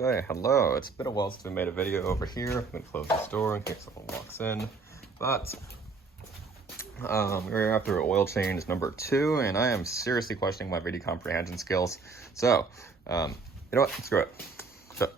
Okay, hello. It's been a while since we made a video over here. I'm gonna close this door in case someone walks in. But we're after oil change number 2, and I am seriously questioning my video comprehension skills. So, you know what? Screw it. So,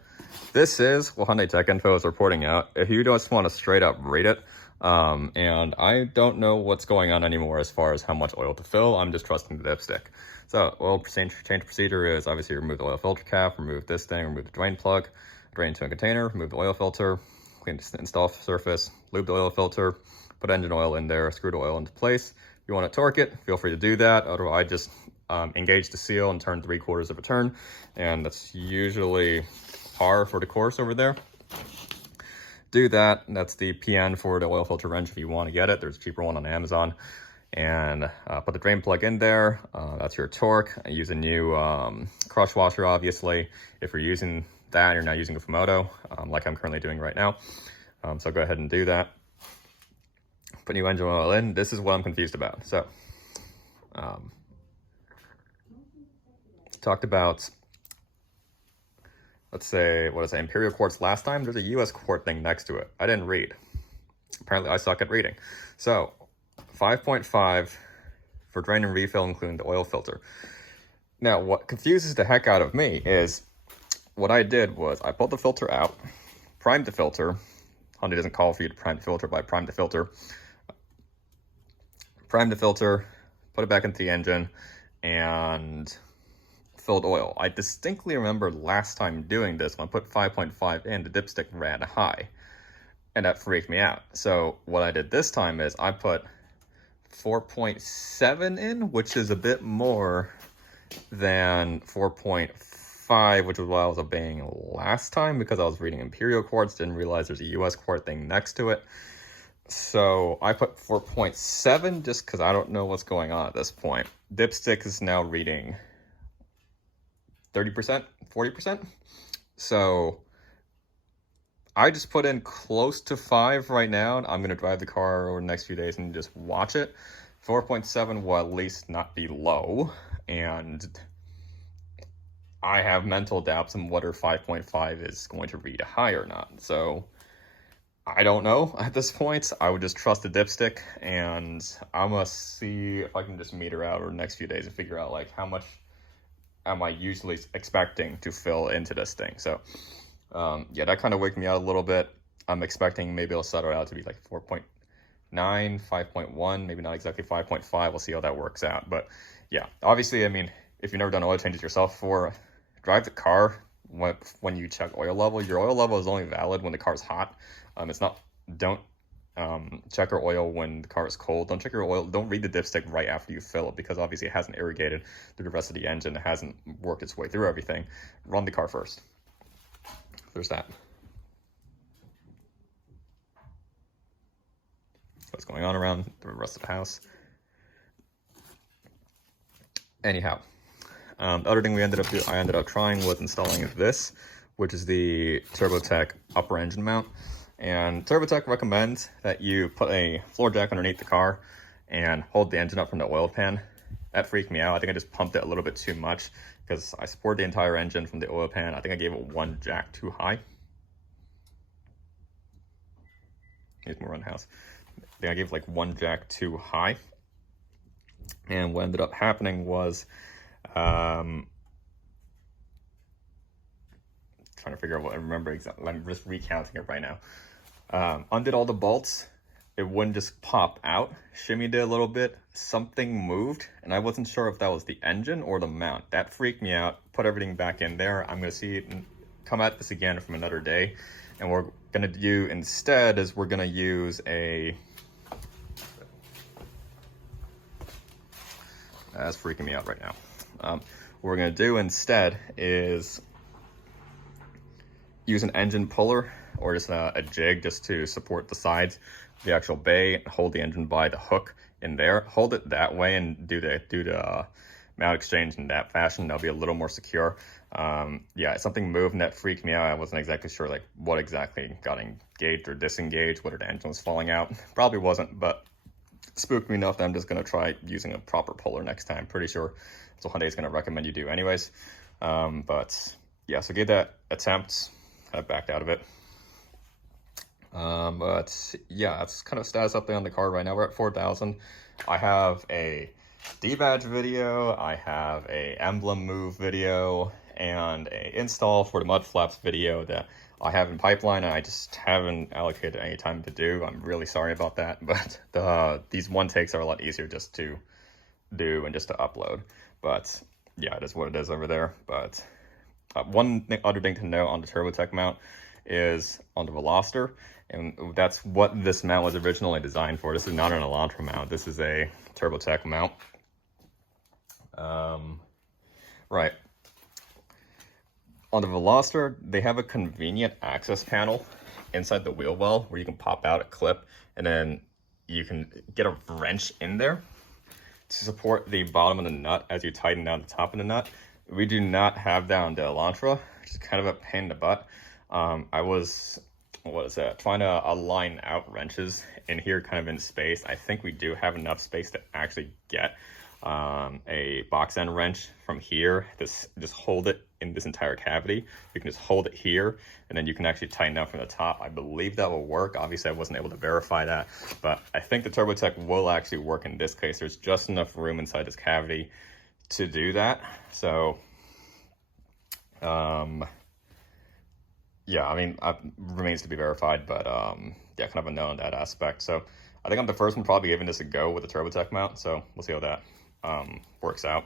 this is what Hyundai Tech Info is reporting out. If you just want to straight up rate it, and I don't know what's going on anymore as far as how much oil to fill. I'm just trusting the dipstick. So oil change procedure is obviously remove the oil filter cap, remove this thing, remove the drain plug, drain into a container, remove the oil filter, clean the install surface, lube the oil filter, put engine oil in there, screw the oil into place. If you want to torque it, feel free to do that. Otherwise, just engage the seal and turn 3/4 of a turn. And that's usually par for the course over there. Do that. That's the PN for the oil filter wrench if you want to get it. There's a cheaper one on Amazon. And put the drain plug in there. That's your torque. I use a new crush washer, obviously. If you're using that, you're not using a Fumoto, like I'm currently doing right now. So go ahead and do that. Put new engine oil in. This is what I'm confused about. So, talked about, let's say, what is it, Imperial quartz last time. There's a US quart thing next to it. I didn't read. Apparently I suck at reading. So, 5.5 for drain and refill, including the oil filter. Now, what confuses the heck out of me is what I did was I pulled the filter out, primed the filter. Hyundai doesn't call for you to prime the filter, but I primed the filter. Primed the filter, put it back into the engine, and filled oil. I distinctly remember last time doing this, when I put 5.5 in, the dipstick ran high, and that freaked me out. So what I did this time is I put 4.7 in, which is a bit more than 4.5, which was what I was obeying last time because I was reading Imperial quartz, didn't realize there's a US quart thing next to it. So I put 4.7 just because I don't know what's going on at this point. Dipstick is now reading 30%, 40%. So I just put in close to 5 right now, and I'm going to drive the car over the next few days and just watch it. 4.7 will at least not be low, and I have mental doubts on whether 5.5 is going to read high or not. So I don't know at this point. I would just trust the dipstick, and I'm going to see if I can just meter out over the next few days and figure out like how much am I usually expecting to fill into this thing. So yeah, that kind of waked me out a little bit. I'm expecting maybe it'll settle out to be like 4.9, 5.1, maybe not exactly 5.5. We'll see how that works out. But yeah, obviously, I mean, if you've never done oil changes yourself before, drive the car when you check oil level. Your oil level is only valid when the car's hot. It's not, don't check your oil when the car is cold. Don't check your oil, don't read the dipstick right after you fill it, because obviously it hasn't irrigated through the rest of the engine. It hasn't worked its way through everything. Run the car first. There's that. What's going on around the rest of the house. Anyhow, the other thing I ended up trying was installing this, which is the TurboTech upper engine mount. And TurboTech recommends that you put a floor jack underneath the car and hold the engine up from the oil pan. That freaked me out. I think I just pumped it a little bit too much because I support the entire engine from the oil pan. I think I gave it one jack too high. Here's more around the house. I think I gave like one jack too high. And what ended up happening was, trying to figure out what I remember exactly. I'm just recounting it right now. Undid all the bolts. It wouldn't just pop out. Shimmied it a little bit. Something moved, and I wasn't sure if that was the engine or the mount. That freaked me out. Put everything back in there. I'm going to see it and come at this again from another day. And what we're going to do instead is we're going to use a... That's freaking me out right now. What we're going to do instead is use an engine puller or just a jig just to support the sides of the actual bay and hold the engine by the hook in there. Hold it that way and do the mount exchange in that fashion. That'll be a little more secure. Yeah, something moved and that freaked me out. I wasn't exactly sure like what exactly got engaged or disengaged, whether the engine was falling out. Probably wasn't, but spooked me enough that I'm just going to try using a proper puller next time. Pretty sure that's what Hyundai is going to recommend you do anyways. But yeah, so gave that attempt, kind of backed out of it. But yeah, that's kind of status update on the car right now. We're at 4,000. I have a debadge video, I have a emblem move video, and a install for the mud flaps video that I have in pipeline, and I just haven't allocated any time to do. I'm really sorry about that, but these one takes are a lot easier just to do and just to upload. But yeah, it is what it is over there. But one other thing to note on the TurboTech mount is on the Veloster, and that's what this mount was originally designed for. This is not an Elantra mount. This is a TurboTech mount. Right. On the Veloster, they have a convenient access panel inside the wheel well where you can pop out a clip and then you can get a wrench in there to support the bottom of the nut as you tighten down the top of the nut. We do not have that on the Elantra, which is kind of a pain in the butt. I was, trying to align out wrenches in here kind of in space. I think we do have enough space to actually get a box end wrench from here. Just hold it in this entire cavity. You can just hold it here, and then you can actually tighten down from the top. I believe that will work. Obviously, I wasn't able to verify that, but I think the TurboTech will actually work in this case. There's just enough room inside this cavity to do that. So, yeah, I mean, remains to be verified, but yeah, kind of a no on that aspect. So I think I'm the first one probably giving this a go with the TurboTech mount, so we'll see how that works out.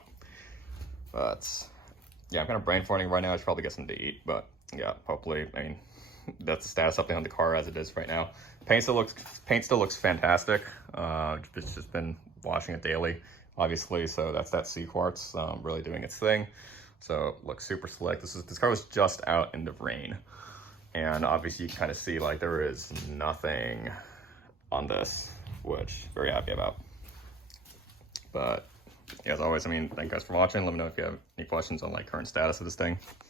But yeah, I'm kind of brain farting right now. I should probably get something to eat, but yeah, hopefully, I mean, that's the status update on the car as it is right now. Paint still looks fantastic. It's just been washing it daily, obviously, so that's that sea quartz really doing its thing. So it looks super slick. This car was just out in the rain, and obviously you can kind of see like there is nothing on this, which very happy about. But as always, I mean, thank you guys for watching. Let me know if you have any questions on like current status of this thing.